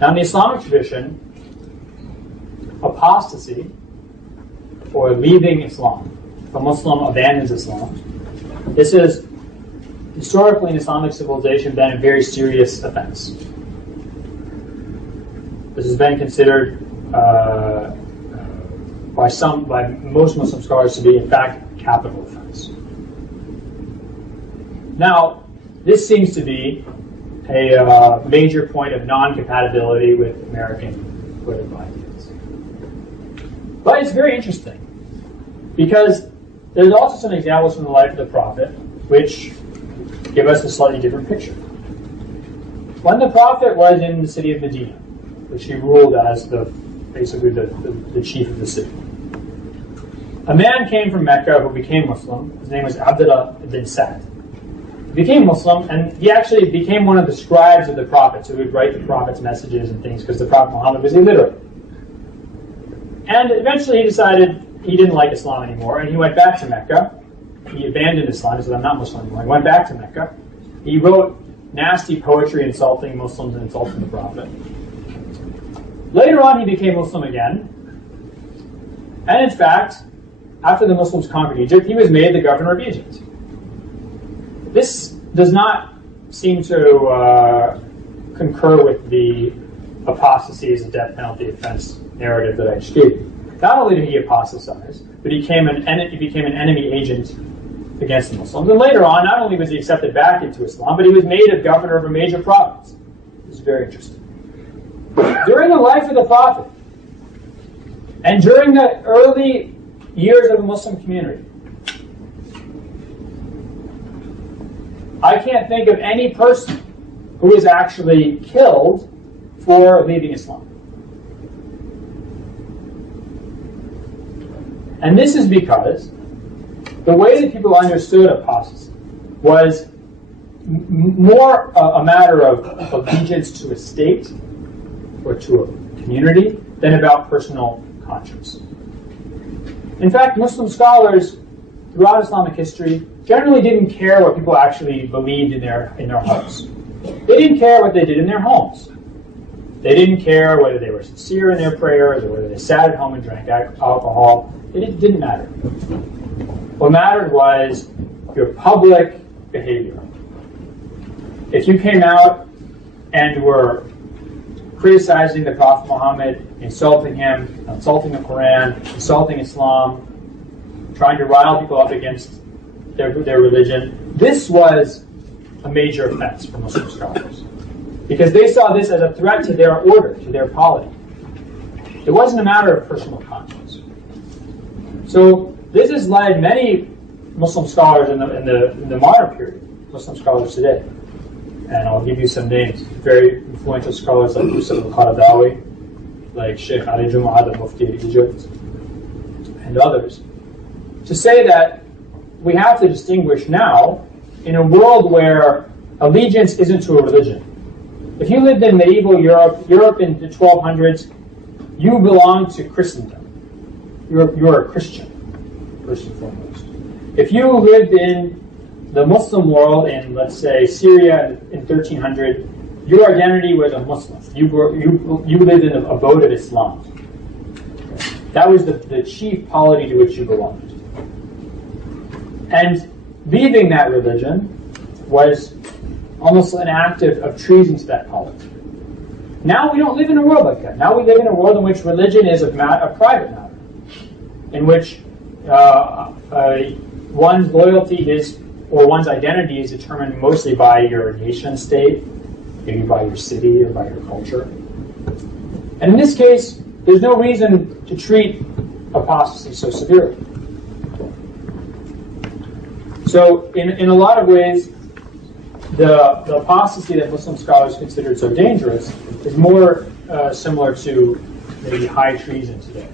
Now, in the Islamic tradition, apostasy, or leaving Islam, if a Muslim abandons Islam, this is historically in Islamic civilization been a very serious offense. This has been considered by most Muslim scholars to be, in fact, a capital offense. Now, this seems to be a major point of non-compatibility with American political ideas. But it's very interesting, because there's also some examples from the life of the Prophet which give us a slightly different picture. When the Prophet was in the city of Medina, which he ruled as basically the chief of the city, a man came from Mecca who became Muslim. His name was Abdullah ibn Sa'd. He became Muslim, and he actually became one of the scribes of the Prophet, so he would write the Prophet's messages and things, because the Prophet Muhammad was illiterate. And eventually he decided he didn't like Islam anymore, and he went back to Mecca. He abandoned Islam. He said, I'm not Muslim anymore. He went back to Mecca. He wrote nasty poetry insulting Muslims and insulting the Prophet. Later on, he became Muslim again. And in fact, after the Muslims conquered Egypt, he was made the governor of Egypt. This does not seem to concur with the apostasy as a death penalty offense narrative that I just gave you. Not only did he apostatize, but he became an enemy agent against the Muslims. And later on, not only was he accepted back into Islam, but he was made a governor of a major province. This is very interesting. During the life of the Prophet, and during the early years of the Muslim community, I can't think of any person who was actually killed for leaving Islam. And this is because the way that people understood apostasy was more a matter of allegiance to a state or to a community than about personal conscience. In fact, Muslim scholars throughout Islamic history generally didn't care what people actually believed in their hearts. They didn't care what they did in their homes. They didn't care whether they were sincere in their prayers or whether they sat at home and drank alcohol. It didn't matter. What mattered was your public behavior. If you came out and were criticizing the Prophet Muhammad, insulting him, insulting the Quran, insulting Islam, trying to rile people up against their religion, this was a major offense for Muslim scholars, because they saw this as a threat to their order, to their polity. It wasn't a matter of personal conscience. So this has led many Muslim scholars in the modern period, Muslim scholars today, and I'll give you some names, very influential scholars like Yusuf al-Qaradawi, like Sheikh Ali Jum'ah, the Mufti of Egypt, and others, to say that we have to distinguish now in a world where allegiance isn't to a religion. If you lived in medieval Europe in the 1200s, you belonged to Christendom. You're a Christian, first and foremost. If you lived in the Muslim world in, let's say, Syria in 1300, your identity was a Muslim. You lived in the abode of Islam. That was the chief polity to which you belonged. And leaving that religion was almost an act of treason to that polity. Now we don't live in a world like that. Now we live in a world in which religion is a private matter, in which one's loyalty is, or one's identity is determined mostly by your nation state, maybe by your city or by your culture. And in this case, there's no reason to treat apostasy so severely. So in a lot of ways, the apostasy that Muslim scholars considered so dangerous is more similar to maybe high treason today.